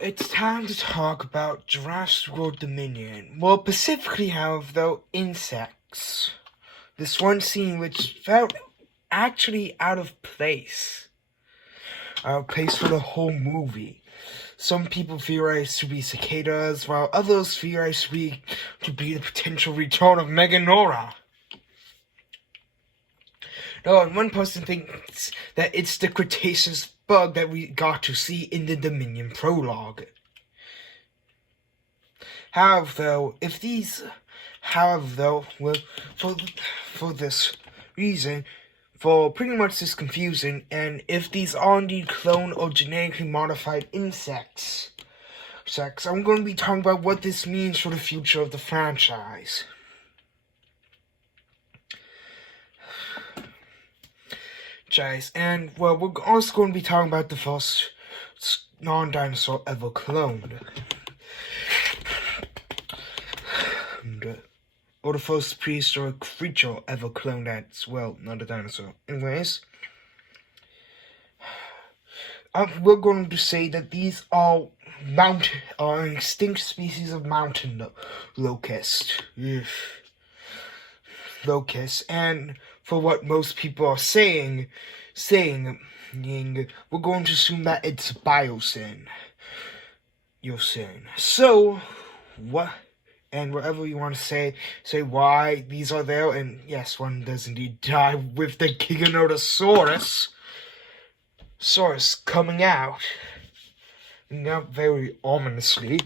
It's time to talk about Jurassic World Dominion. More specifically, however, though, insects. This one scene which felt actually out of place. Out of place for the whole movie. Some people theorize to be cicadas, while others theorize to be the potential return of Meganora. No, and one person thinks that it's the Cretaceous bug that we got to see in the Dominion prologue. However, for this reason, for pretty much this confusion, and if these are indeed clone or genetically modified insects, I'm going to be talking about what this means for the future of the franchise. And, well, we're also going to be talking about the first non-dinosaur ever cloned. Or the first prehistoric creature ever cloned as well, not a dinosaur. Anyways, we're going to say that these are an extinct species of mountain locust. And for what most people are saying, we're going to assume that it's biocin. So, what? And whatever you want to say why these are there, and yes, one does indeed die with the Giganotosaurus coming out, not very ominously,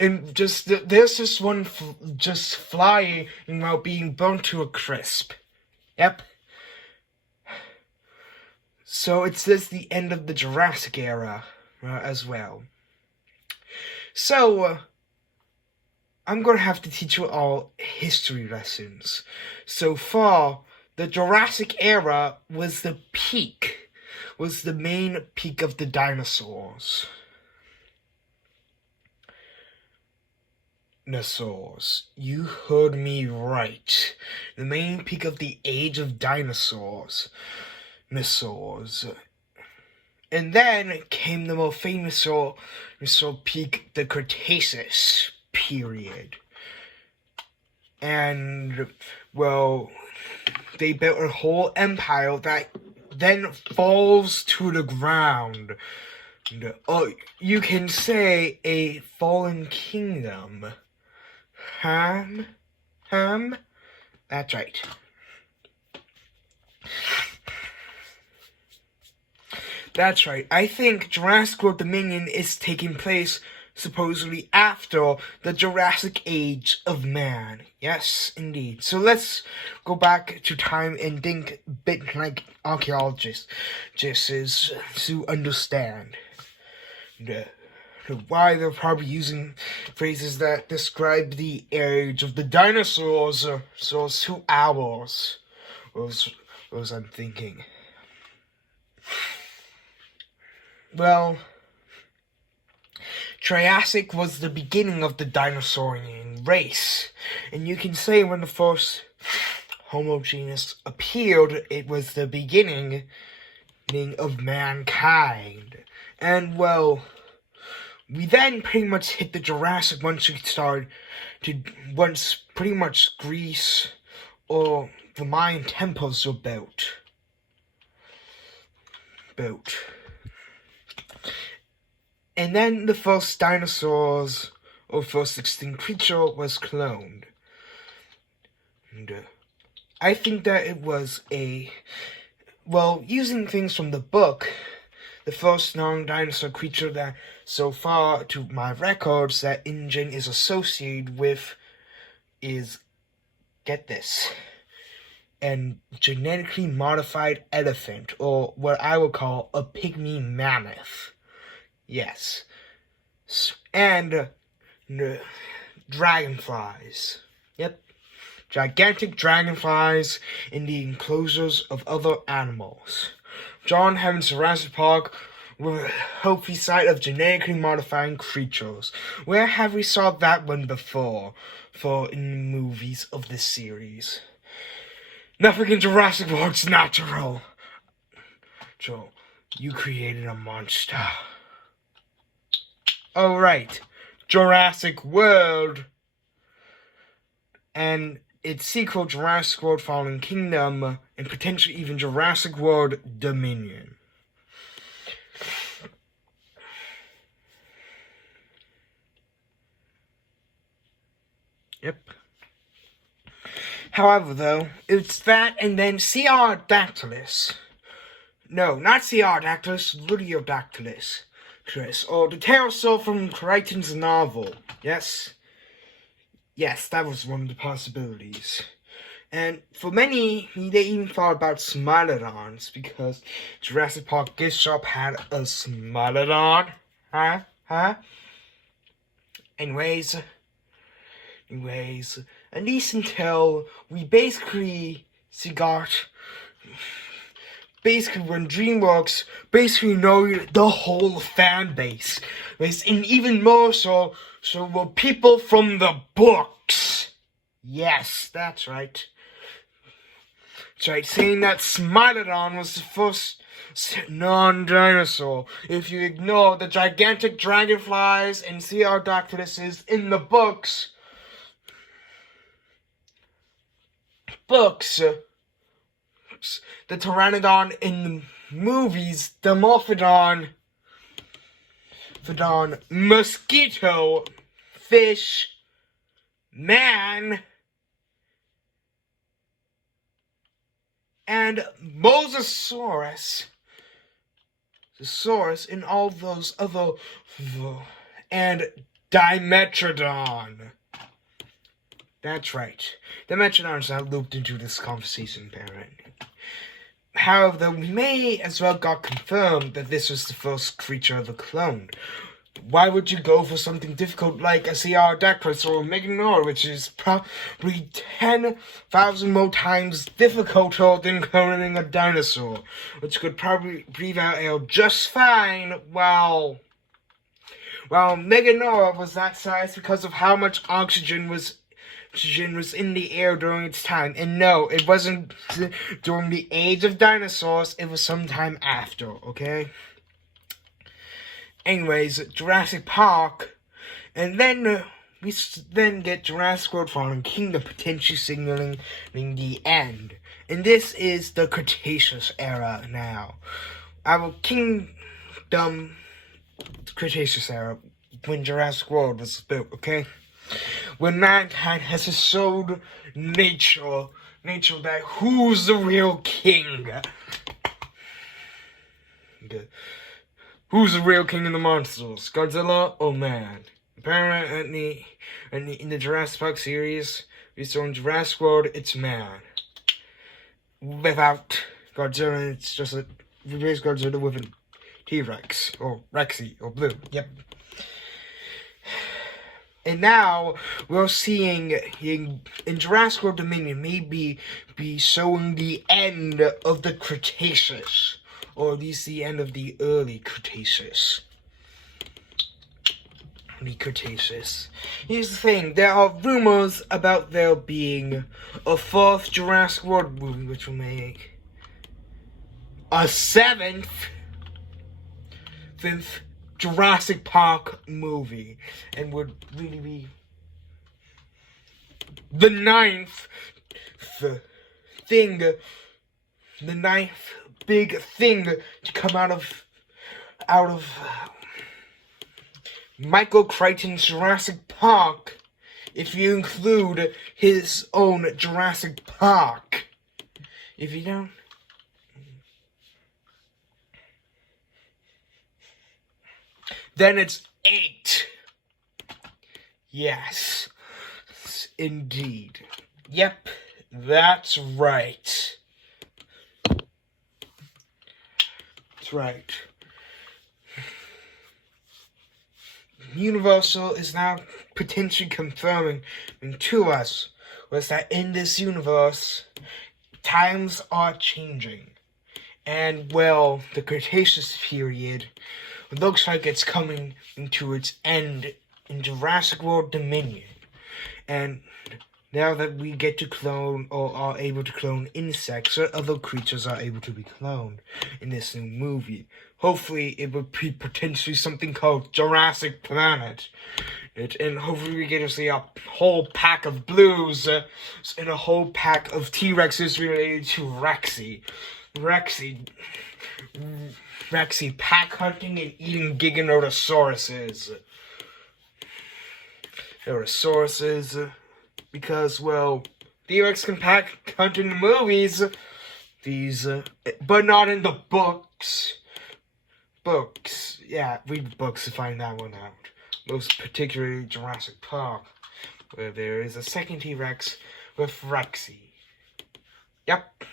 and there's this one just flying while being burnt to a crisp. Yep. So it's just the end of the Jurassic era as well. So, I'm going to have to teach you all history lessons. So far, the Jurassic era was the main peak of the dinosaurs. You heard me right. The main peak of the age of dinosaurs. And then came the more famous peak, the Cretaceous period. And, well, they built a whole empire that then falls to the ground. You can say a fallen kingdom. That's right. That's right. I think Jurassic World Dominion is taking place supposedly after the Jurassic Age of Man. Yes, indeed. So let's go back to time and think a bit like archaeologists, just to understand why they're probably using phrases that describe the age of the dinosaurs, so 2 hours was I'm thinking. Well, Triassic was the beginning of the dinosaurian race, and you can say when the first Homo genus appeared, it was the beginning of mankind. And, well, we then pretty much hit the Jurassic once pretty much Greece or the Mayan temples were built. And then the first dinosaurs, or first extinct creature, was cloned. And, I think that it was using things from the book, the first non-dinosaur creature that, so far, to my records, that InGen is associated with is, get this, a genetically modified elephant, or what I would call a pygmy mammoth. Yes. And dragonflies. Yep. Gigantic dragonflies in the enclosures of other animals. John Hammond's Jurassic Park with a healthy sight of genetically modifying creatures. Where have we saw that one before in the movies of this series? Nothing in Jurassic World's natural. Joel, you created a monster. Alright, Jurassic World and its sequel, Jurassic World Fallen Kingdom, and potentially even Jurassic World Dominion. Yep. However, though, it's that and then C.R. Dactylus. No, not C.R. Dactylus, Ludiodactylus. Or the pterosaur from Crichton's novel. Yes? Yes, that was one of the possibilities. And for many, they even thought about Smilodons, because Jurassic Park gift shop had a Smilodon. Huh? Anyways, at least until we basically got... Basically, when DreamWorks basically know the whole fan base, and even more so were people from the books. Yes, that's right. That's right, saying that Smilodon was the first non-dinosaur. If you ignore the gigantic dragonflies and C.R. Dactyluses in the books, the Pteranodon in the movies, the Morphodon, mosquito, fish, man, and Mosasaurus, and all those other, and Dimetrodon. That's right. Dimetrodon is not looped into this conversation, apparently. However, we may as well got confirmed that this was the first creature ever cloned. Why would you go for something difficult like a C.R. Dactylus or a Meganor, which is probably 10,000 more times difficulter than cloning a dinosaur, which could probably breathe out air just fine, while Meganor was that size because of how much oxygen was in the air during its time. And no, it wasn't during the age of dinosaurs, it was sometime after, okay? Anyways, Jurassic Park, and then we get Jurassic World Fallen Kingdom potentially signaling the end. And this is the Cretaceous era now. Our Kingdom Cretaceous era, when Jurassic World was built, okay? When mankind has showed nature that who's the real king? Okay. Who's the real king of the monsters? Godzilla or man? Apparently, in the Jurassic Park series, we saw in Jurassic World, it's man. Without Godzilla, it's just a replace Godzilla with a T-Rex or Rexy or Blue. Yep. And now we're seeing in Jurassic World Dominion maybe be showing the end of the Cretaceous, or at least the end of the early Cretaceous. Here's the thing, there are rumors about there being a fourth Jurassic World movie, which will make a fifth Jurassic Park movie, and would really be the ninth big thing to come out of Michael Crichton's Jurassic Park, if you include his own Jurassic Park. If you don't, then it's 8. Yes, indeed. Yep, that's right. That's right. Universal is now potentially confirming to us was that in this universe, times are changing. And, well, the Cretaceous period looks like it's coming into its end in Jurassic World Dominion. And now that we get to clone or are able to clone insects or other creatures are able to be cloned in this new movie. Hopefully it will be potentially something called Jurassic Planet. And hopefully we get to see a whole pack of blues and a whole pack of T-Rexes related to Rexy. Rexy pack hunting and eating Giganotosauruses. Because, well, T-Rex can pack hunt in the movies, but not in the books. Yeah, read the books to find that one out. Most particularly Jurassic Park, where there is a second T-Rex with Rexy. Yep.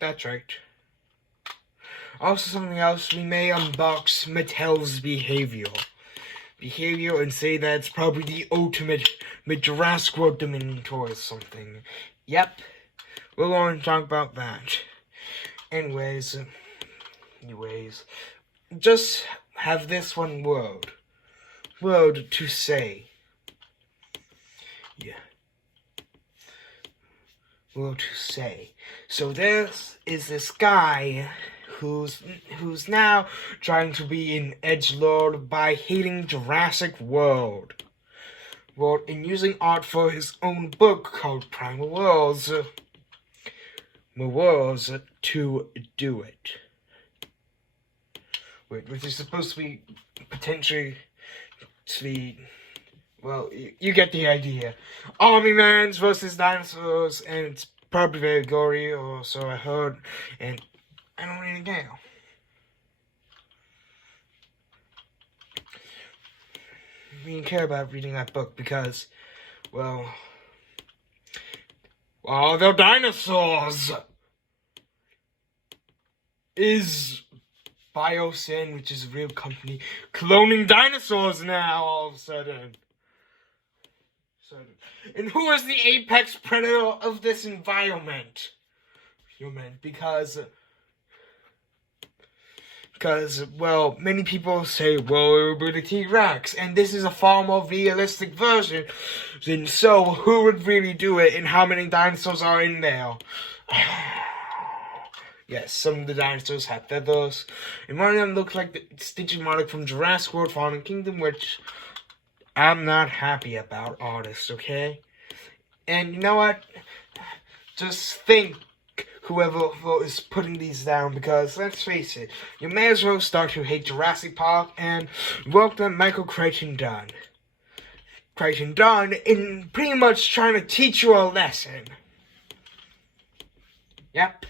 That's right. Also, something else, we may unbox Mattel's behavior and say that it's probably the ultimate Jurassic World Dominion toy or something. Yep, we're going to talk about that. Anyways, just have this one word to say. Yeah. Word to say. So there is this guy who's now trying to be an edgelord by hating Jurassic World and using art for his own book called Primal Worlds to do it. Which is supposed to be potentially to be, well, you get the idea. Army-mans versus dinosaurs, and it's probably very gory, or so I heard, and I don't really care. I didn't care about reading that book because, well, they're dinosaurs. Is Biosyn, which is a real company, cloning dinosaurs now all of a sudden. And who is the apex predator of this environment? Human, because, well, many people say, well, it would be the T-Rex, and this is a far more realistic version. And so, who would really do it, and how many dinosaurs are in there? Yes, some of the dinosaurs have feathers, and one of them looked like the Stitchymonic from Jurassic World Fallen Kingdom, which I'm not happy about, artists, okay? And you know what? Just think, whoever is putting these down, because let's face it, you may as well start to hate Jurassic Park and welcome Michael Crichton Dunn. In pretty much trying to teach you a lesson. Yep.